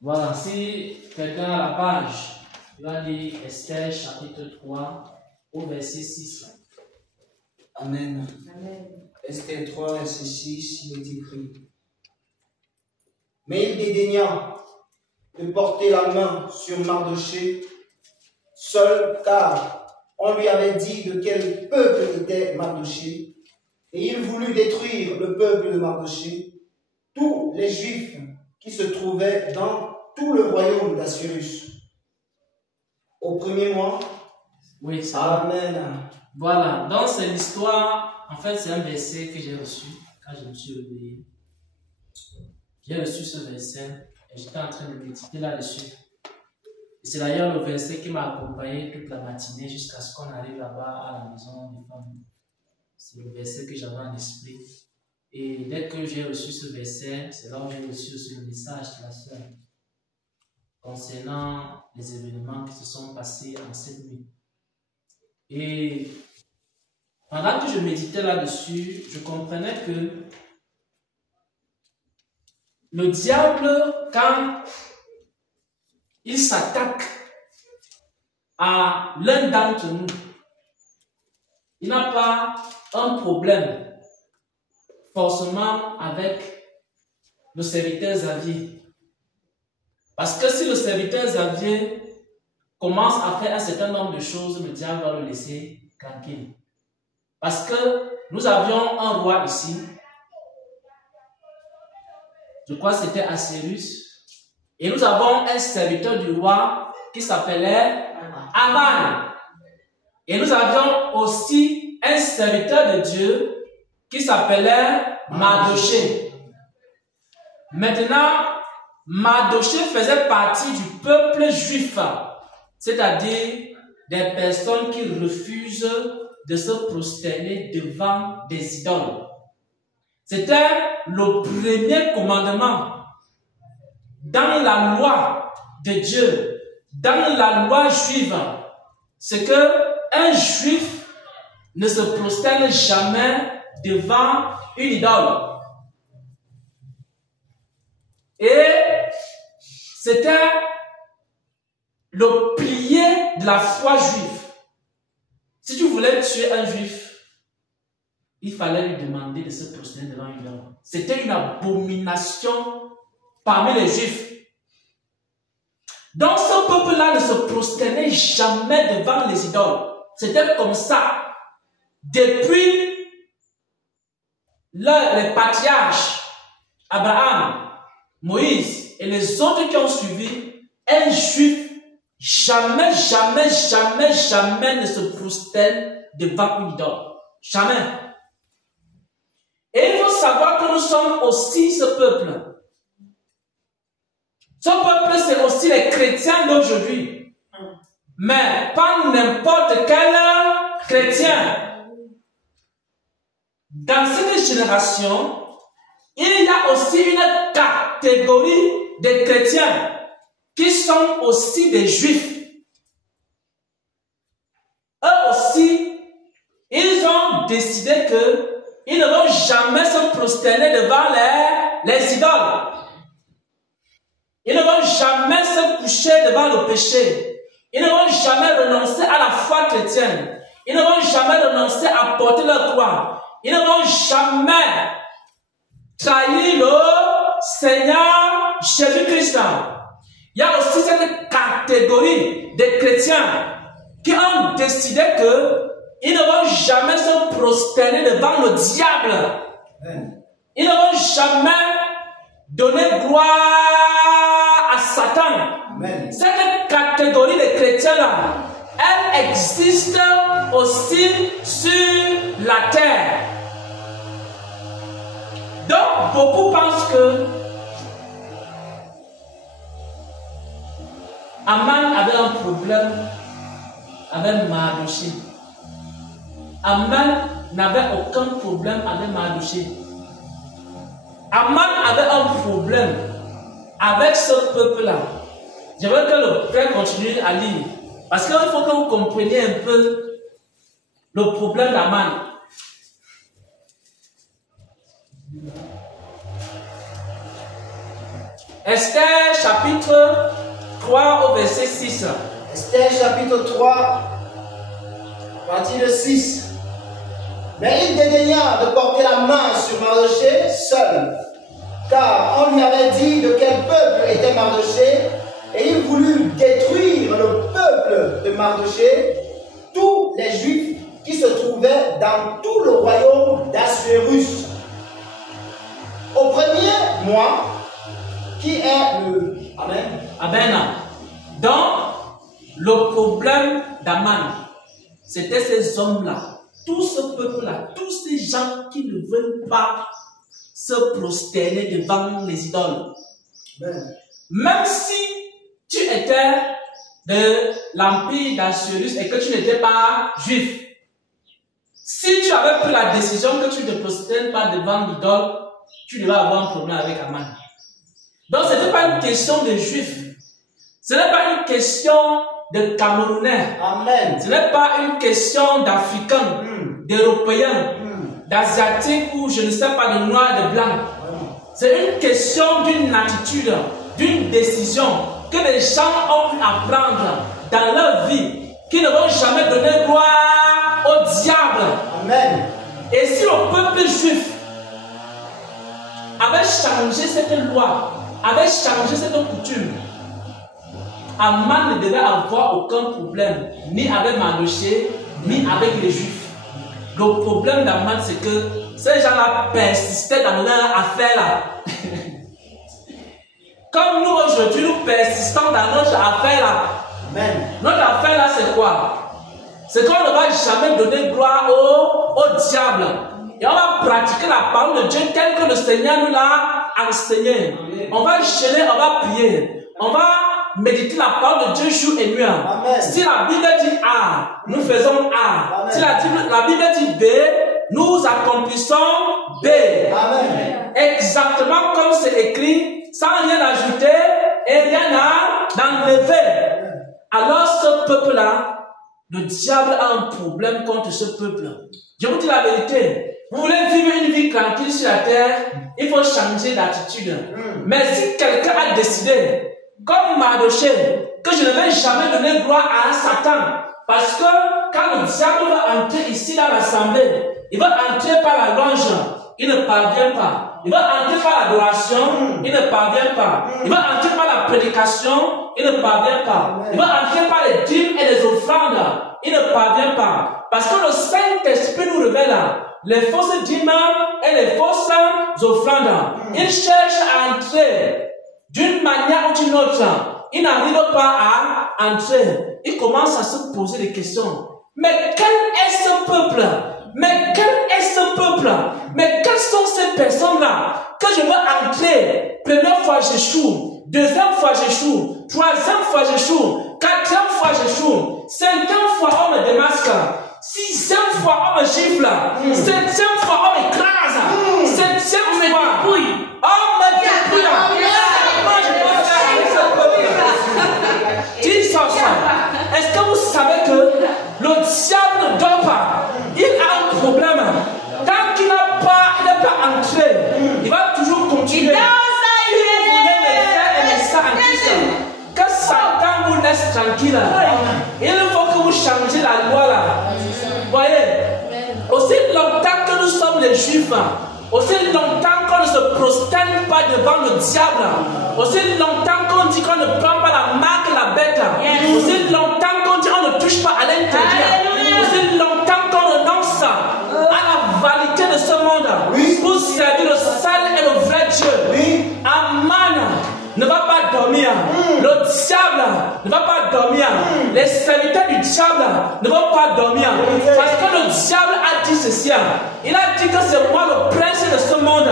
Voilà, si quelqu'un a la page, il va lire Esther chapitre 3 au verset 6. Amen. Amen. Esther 3, verset 6, il est écrit. Mais il dédaigna de porter la main sur Mardochée seul, car on lui avait dit de quel peuple était Mardochée, et il voulut détruire le peuple de Mardochée, tous les Juifs qui se trouvaient dans tout le royaume d'Assyrus. Au premier mois. Oui, ça. Amen. Voilà, donc c'est l'histoire, en fait c'est un verset que j'ai reçu quand je me suis réveillé. J'ai reçu ce verset et j'étais en train de méditer là-dessus. Et c'est d'ailleurs le verset qui m'a accompagné toute la matinée jusqu'à ce qu'on arrive là-bas à la maison des femmes. C'est le verset que j'avais en esprit. Et dès que j'ai reçu ce verset, c'est là où j'ai reçu aussi le message de la sœur concernant les événements qui se sont passés en cette nuit. Et pendant que je méditais là-dessus, je comprenais que le diable, quand il s'attaque à l'un d'entre nous, il n'a pas un problème forcément avec le serviteur Xavier. Parce que si le serviteur Xavier commence à faire un certain nombre de choses, le diable va le laisser tranquille. Parce que nous avions un roi ici, je crois que c'était Assyrus, et nous avons un serviteur du roi qui s'appelait Aman. Et nous avions aussi un serviteur de Dieu qui s'appelait Mardochée. Maintenant, Mardochée faisait partie du peuple juif, c'est-à-dire des personnes qui refusent de se prosterner devant des idoles. C'était le premier commandement dans la loi de Dieu, dans la loi juive. C'est que un juif ne se prosterne jamais devant une idole. Et c'était le pilier de la foi juive. Si tu voulais tuer un juif, il fallait lui demander de se prosterner devant une idole. C'était une abomination parmi les juifs. Donc ce peuple-là ne se prosternait jamais devant les idoles. C'était comme ça. Depuis les patriarches, Abraham, Moïse et les autres qui ont suivi, un juif jamais ne se prosterne devant une idole. Jamais. Et il faut savoir que nous sommes aussi ce peuple. Ce peuple, c'est aussi les chrétiens d'aujourd'hui. Mais pas n'importe quel chrétien. Dans cette génération, il y a aussi une catégorie de chrétiens qui sont aussi des juifs. Eux aussi, ils ont décidé qu'ils ne vont jamais se prosterner devant les idoles. Ils ne vont jamais se coucher devant le péché. Ils ne vont jamais renoncer à la foi chrétienne. Ils ne vont jamais renoncer à porter leur croix. Ils ne vont jamais trahir le Seigneur Jésus-Christ. Il y a aussi cette catégorie de chrétiens qui ont décidé qu'ils ne vont jamais se prosterner devant le diable. Ils ne vont jamais donner gloire à Satan. Amen. Cette catégorie de chrétiens-là, elle existe aussi sur la terre. Donc, beaucoup pensent que Aman avait un problème avec Mardochée. Aman n'avait aucun problème avec Mardochée. Aman avait un problème avec ce peuple-là. Je veux que le frère continue à lire. Parce qu'il faut que vous compreniez un peu le problème d'Aman. Esther chapitre 3 au verset 6. Esther chapitre 3, partie de 6. Mais il dédaigna de porter la main sur Mardochée seul, car on lui avait dit de quel peuple était Mardochée, et il voulut détruire le peuple de Mardochée, tous les Juifs qui se trouvaient dans tout le royaume d'Assuérus. Au premier mois, qui est le... Amen. Amen. Donc, le problème d'Aman, c'était ces hommes-là, tout ce peuple-là, tous ces gens qui ne veulent pas se prosterner devant les idoles. Amen. Même si tu étais de l'empire d'Assuérus et que tu n'étais pas juif, si tu avais pris la décision que tu ne prosternes pas devant l'idole, tu devais avoir un problème avec Aman. Donc ce n'était pas une question de juifs, ce n'est pas une question de Camerounais, Amen. ce n'est pas une question d'Africains, d'Européens, d'Asiatiques ou je ne sais pas de Noirs, de Blancs. C'est une question d'une attitude, d'une décision que les gens ont pu apprendre dans leur vie, qui ne vont jamais donner gloire au diable. Amen. Et si le peuple juif avait changé cette loi, avait changé cette coutume, Aman ne devait avoir aucun problème, ni avec Mardochée, ni avec les Juifs. Le problème d'Aman, c'est que ces gens-là persistaient dans leur affaire-là. Comme nous aujourd'hui, nous persistons dans notre affaire-là. Notre affaire-là, c'est quoi? C'est qu'on ne va jamais donner gloire au diable. Et on va pratiquer la parole de Dieu telle que le Seigneur nous l'a enseigné. On va jeûner, on va prier. On va méditer la parole de Dieu jour et nuit. Amen. Si la Bible dit A, nous faisons A. Amen. Si la Bible dit B, nous accomplissons B. Amen. Exactement comme c'est écrit, sans rien ajouter et rien à enlever. Alors ce peuple-là, le diable a un problème contre ce peuple. Je vous dis la vérité. Vous voulez vivre une vie tranquille sur la terre, il faut changer d'attitude. Mais si quelqu'un a décidé, comme Mardochée, que je ne vais jamais donner gloire à un Satan, parce que quand le diable va entrer ici dans l'assemblée, il va entrer par la louange, il ne parvient pas. Il va entrer par l'adoration, il ne parvient pas. Il va entrer par la prédication, il ne parvient pas. Il va entrer par les dîmes et les offrandes, il ne parvient pas. Parce que le Saint-Esprit nous révèle les fausses dîmes et les fausses offrandes. Il cherche à entrer d'une manière ou d'une autre. Il n'arrive pas à entrer. Il commence à se poser des questions. Mais quel est ce peuple? Mais quel est ce peuple? Mais quelles sont ces personnes-là que je veux entrer? Première fois j'échoue, deuxième fois j'échoue, troisième fois j'échoue, quatrième fois j'échoue, cinquième fois on me démasque, sixième fois on me gifle, septième fois on m'écrase, septième fois on me dépouille. Moi je peux faire avec ce peuple. Dis ça. Est-ce que vous savez que le diable ne dort pas? Il a un problème. Tant qu'il n'est pas entré, il va toujours continuer. Si vous voulez me faire aimer ça en Christ, que Satan vous laisse tranquille. Il faut que vous changez la loi là. Voyez, aussi longtemps que nous sommes les Juifs, aussi longtemps qu'on ne se prosterne pas devant le diable, aussi longtemps qu'on dit qu'on ne prend pas la marque de la bête, aussi longtemps qu'on dit qu'on ne touche pas à l'intérieur, aussi longtemps qu'on renonce à la vanité de ce monde pour servir le seul et le vrai Dieu. Aman ne va pas dormir, le diable ne va pas dormir, les serviteurs du diable ne vont pas dormir, parce que le diable a dit ceci. Il a dit que c'est moi le prince de ce monde.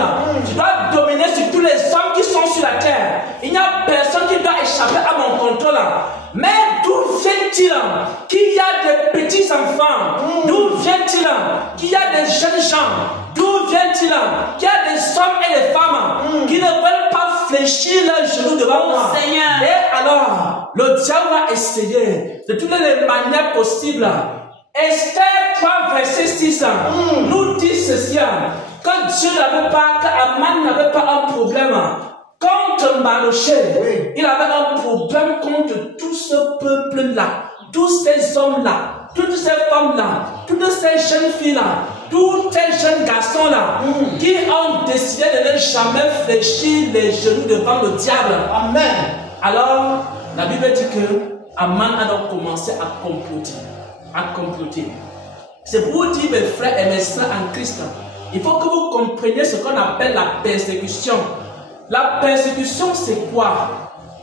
Je dois dominer sur tous les hommes qui sont sur la terre. Il n'y a personne qui doit échapper à mon contrôle. Mais d'où vient-il qu'il y a des petits enfants? D'où vient-il qu'il y a des jeunes gens? D'où vient-il qu'il y a des hommes et des femmes qui ne veulent pas fléchir leurs genoux devant moi? Et alors, le diable va essayer de toutes les manières possibles. Esther 3, verset 6 nous dit ceci, que Dieu n'avait pas, qu'Aman n'avait pas un problème contre que Mardochée, Oui. il avait un problème contre tout ce peuple-là, tous ces hommes-là, toutes ces femmes-là, toutes ces jeunes filles-là, tous ces jeunes garçons-là, qui ont décidé de ne jamais fléchir les genoux devant le diable. Amen. Alors, la Bible dit que Aman a donc commencé à comploter. C'est pour vous dire, mes frères et mes sœurs en Christ, il faut que vous compreniez ce qu'on appelle la persécution. La persécution, c'est quoi?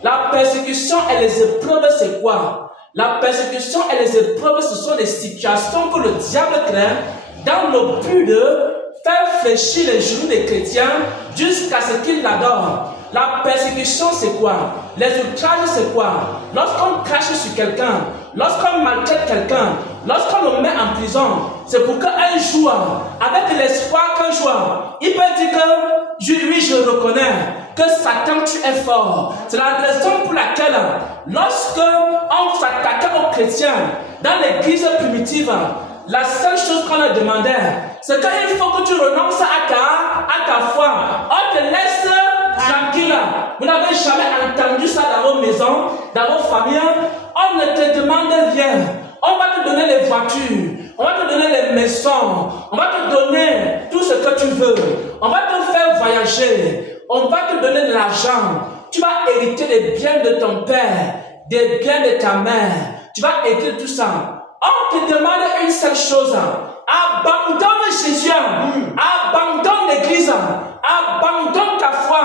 La persécution et les épreuves, c'est quoi? La persécution et les épreuves, ce sont des situations que le diable crée dans le but de faire fléchir les genoux des chrétiens jusqu'à ce qu'ils l'adorent. La persécution, c'est quoi? Les outrages, c'est quoi? Lorsqu'on crache sur quelqu'un, lorsqu'on maltraite quelqu'un, lorsqu'on le met en prison, c'est pour qu'un jour, avec l'espoir qu'un jour, il peut dire que oui, je reconnais que Satan, tu es fort. C'est la raison pour laquelle, lorsque on s'attaquait aux chrétiens dans l'église primitive, la seule chose qu'on leur demandait, c'est qu'il faut que tu renonces à ta foi. On te laisse tranquille. Vous n'avez jamais entendu ça dans vos maisons, dans vos familles. On ne te demande rien. On va te donner les voitures, on va te donner les maisons, on va te donner tout ce que tu veux. On va te faire voyager, on va te donner de l'argent. Tu vas hériter des biens de ton père, des biens de ta mère. Tu vas hériter tout ça. On te demande une seule chose. Abandonne Jésus, abandonne l'église, abandonne ta foi,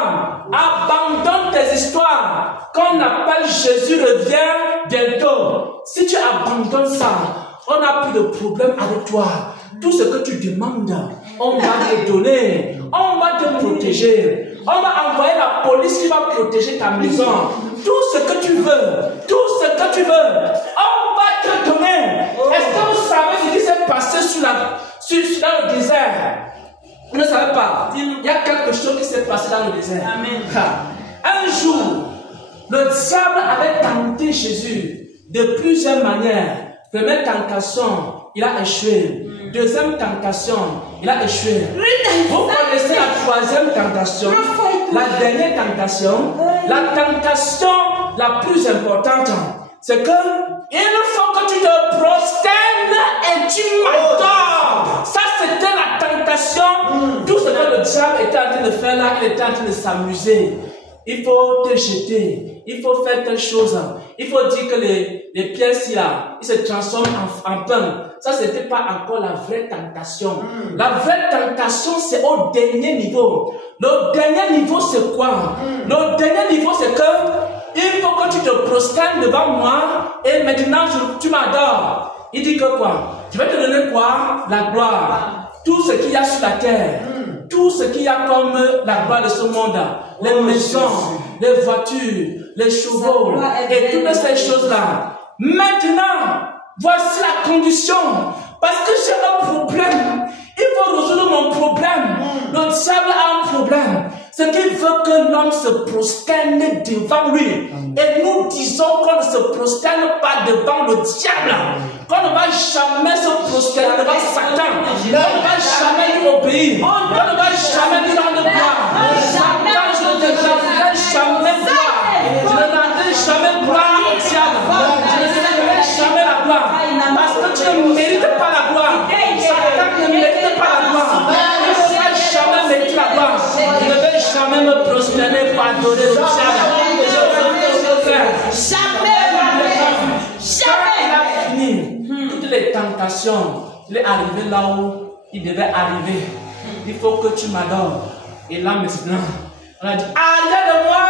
abandonne tes histoires. Quand on appelle Jésus revient bientôt. Si tu abandonnes ça, on n'a plus de problème avec toi. Tout ce que tu demandes, on va te donner, on va te protéger. On va envoyer la police qui va protéger ta maison. Tout ce que tu veux, on va te donner. Est-ce que vous savez ce qui s'est passé dans le désert? Vous ne savez pas. Il y a quelque chose qui s'est passé dans le désert. Amen. Un jour, le diable avait tenté Jésus de plusieurs manières. Première tentation, il a échoué. Deuxième tentation, il a échoué. Vous connaissez la troisième tentation, la dernière tentation, la tentation la plus importante, c'est que il faut que tu te prosternes et tu m'adores. Ça, c'était la tentation. Tout ce que le diable était en train de faire là, il était en train de s'amuser. Il faut te jeter, il faut faire telle chose. Il faut dire que les pièces là, ils se transforment en pain. Ça, c'était pas encore la vraie tentation. La vraie tentation, c'est au dernier niveau. Le dernier niveau, c'est quoi? Le dernier niveau, c'est que il faut que tu te prosternes devant moi et maintenant tu m'adores. Il dit que quoi? Je vais te donner quoi? La gloire. Tout ce qu'il y a sur la terre, tout ce qu'il y a comme la gloire de ce monde, les maisons, les voitures, les chevaux et toutes ces choses-là. Maintenant, voici la condition. Parce que j'ai un problème. Il faut résoudre mon problème. Le diable a un problème. C'est qu'il veut que l'homme se prosterne devant lui. Et nous disons qu'on ne se prosterne pas devant le diable. Qu'on ne va jamais se prosterner devant Satan. On ne va jamais lui obéir. On ne va jamais lui rendre gloire. Satan, je ne te rendrai jamais gloire. Je ne rendrai jamais gloire au diable. Je ne te donnerai jamais la gloire. Parce que tu ne mérites pas la gloire. Satan ne mérite pas la gloire. Je ne vais jamais mériter la gloire. Je ne vais jamais me prosterner pour adorer le diable. Jamais. Il a fini toutes les tentations. Il est arrivé là où il devait arriver. Il faut que tu m'adores. Et là maintenant, on a dit, arrière de moi.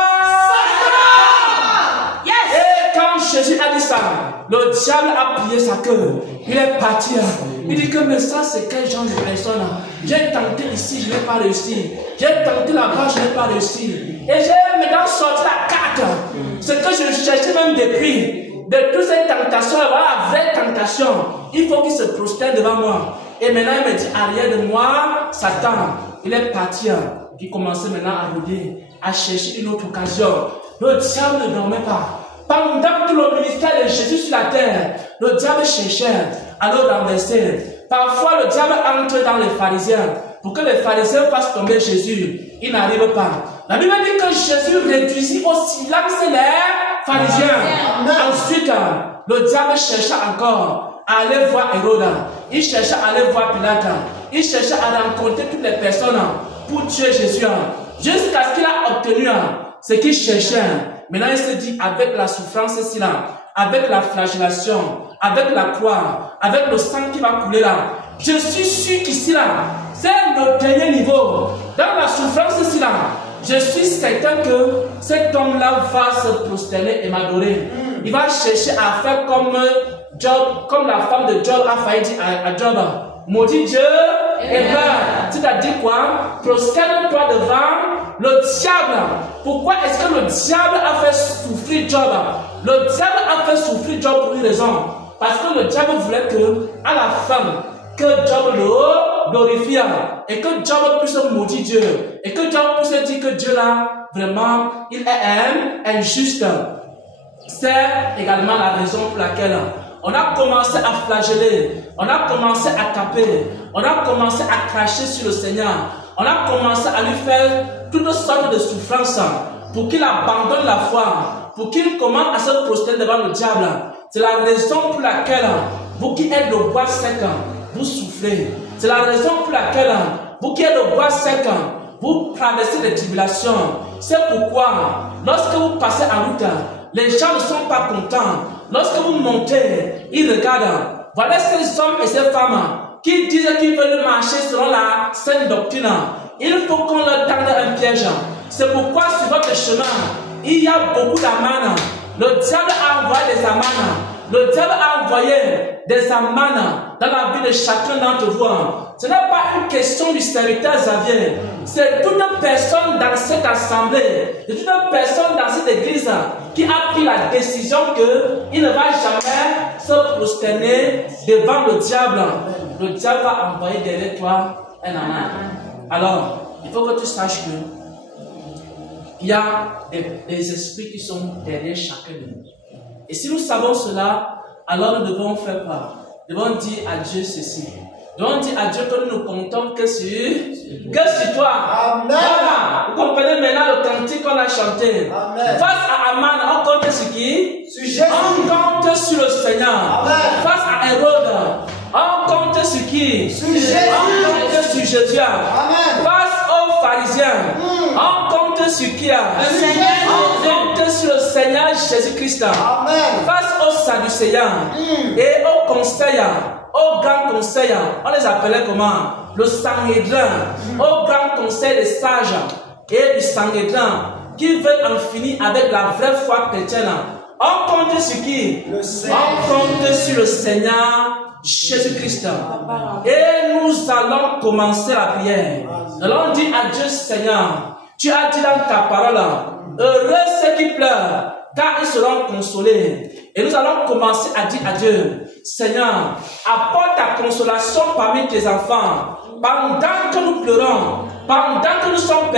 Et quand Jésus a dit ça, le diable a plié sa queue. Il est parti. Il dit que mais ça c'est quel genre de personne? J'ai tenté ici, je n'ai pas réussi. J'ai tenté là-bas, je n'ai pas réussi. Et j'ai maintenant sorti la carte. Ce que je cherchais même depuis. De toutes ces tentations, voilà la vraie tentation. Il faut qu'il se prosterne devant moi. Et maintenant il me dit arrière de moi, Satan. Il est parti. Il commençait maintenant à rôder, à chercher une autre occasion. Le diable ne dormait pas. Pendant tout le ministère de Jésus sur la terre, le diable cherchait à le renverser. Parfois, le diable entre dans les pharisiens pour que les pharisiens fassent tomber Jésus. Il n'arrive pas. La Bible dit que Jésus réduisit influencer les pharisiens. Ensuite, le diable chercha encore à aller voir Hérode. Il chercha à aller voir Pilate. Il chercha à rencontrer toutes les personnes pour tuer Jésus. Jusqu'à ce qu'il a obtenu ce qu'il cherchait. Maintenant, il se dit, avec la souffrance ici là, avec la flagellation, avec la croix, avec le sang qui va couler là, je suis sûr qu'ici là, c'est le dernier niveau. Dans la souffrance ici là, je suis certain que cet homme-là va se prosterner et m'adorer. Il va chercher à faire comme Job, comme la femme de Job a failli dire à Job, maudit Dieu et meurt. C'est-à-dire quoi? Prosterne-toi devant le diable. Pourquoi est-ce que le diable a fait souffrir Job? Le diable a fait souffrir Job pour une raison. Parce que le diable voulait que, à la fin, que Job le glorifie et que Job puisse maudire Dieu. Et que Job puisse dire que Dieu là, vraiment, il est injuste. C'est également la raison pour laquelle on a commencé à flageller, on a commencé à taper, on a commencé à cracher sur le Seigneur, on a commencé à lui faire toutes sortes de souffrances pour qu'il abandonne la foi, pour qu'il commence à se prosterner devant le diable. C'est la raison pour laquelle vous qui êtes le bois sec, vous souffrez. C'est la raison pour laquelle vous qui êtes le bois sec, vous traversez des tribulations. C'est pourquoi, lorsque vous passez en route, les gens ne sont pas contents. Lorsque vous montez, ils regardent. Voilà ces hommes et ces femmes qui disent qu'ils veulent marcher selon la sainte doctrine. Il faut qu'on leur tende un piège. C'est pourquoi sur votre chemin, il y a beaucoup d'amanes. Le diable a envoyé des amanes. Le diable a envoyé des amanes dans la vie de chacun d'entre vous. Ce n'est pas une question du serviteur Xavier. C'est toute personne dans cette assemblée, c'est toute personne dans cette église qui a pris la décision qu'il ne va jamais se prosterner devant le diable. Le diable va envoyer derrière toi un aman. Alors, il faut que tu saches que il y a des esprits qui sont derrière chacun de nous. Et si nous savons cela, alors nous devons faire quoi? Nous devons dire à Dieu ceci. Nous devons dire à Dieu que nous ne comptons que sur toi. Amen. Voilà. Vous comprenez maintenant le cantique qu'on a chanté. Amen. Face à Aman, on compte sur qui? Sur Jésus. On compte sur le Seigneur. Amen. Face à Hérode, on compte sur qui? Sur Jésus. On compte sur Jésus. Amen. Face aux pharisiens, on compte sur qui? Le Seigneur. On compte sur le Seigneur Jésus-Christ. Amen. Face aux Sadducéens et aux conseillers, au grand conseil, on les appelait comment? Le Sanhédrin, au grand conseil des sages et du Sanhédrin qui veulent en finir avec la vraie foi chrétienne. On compte sur qui? Le Seigneur. On compte sur le Seigneur Jésus-Christ. Et nous allons commencer la prière. Nous allons dire à Dieu, Seigneur, tu as dit dans ta parole, heureux ceux qui pleurent, car ils seront consolés. Et nous allons commencer à dire à Dieu, Seigneur, apporte ta consolation parmi tes enfants. Pendant que nous pleurons, pendant que nous sommes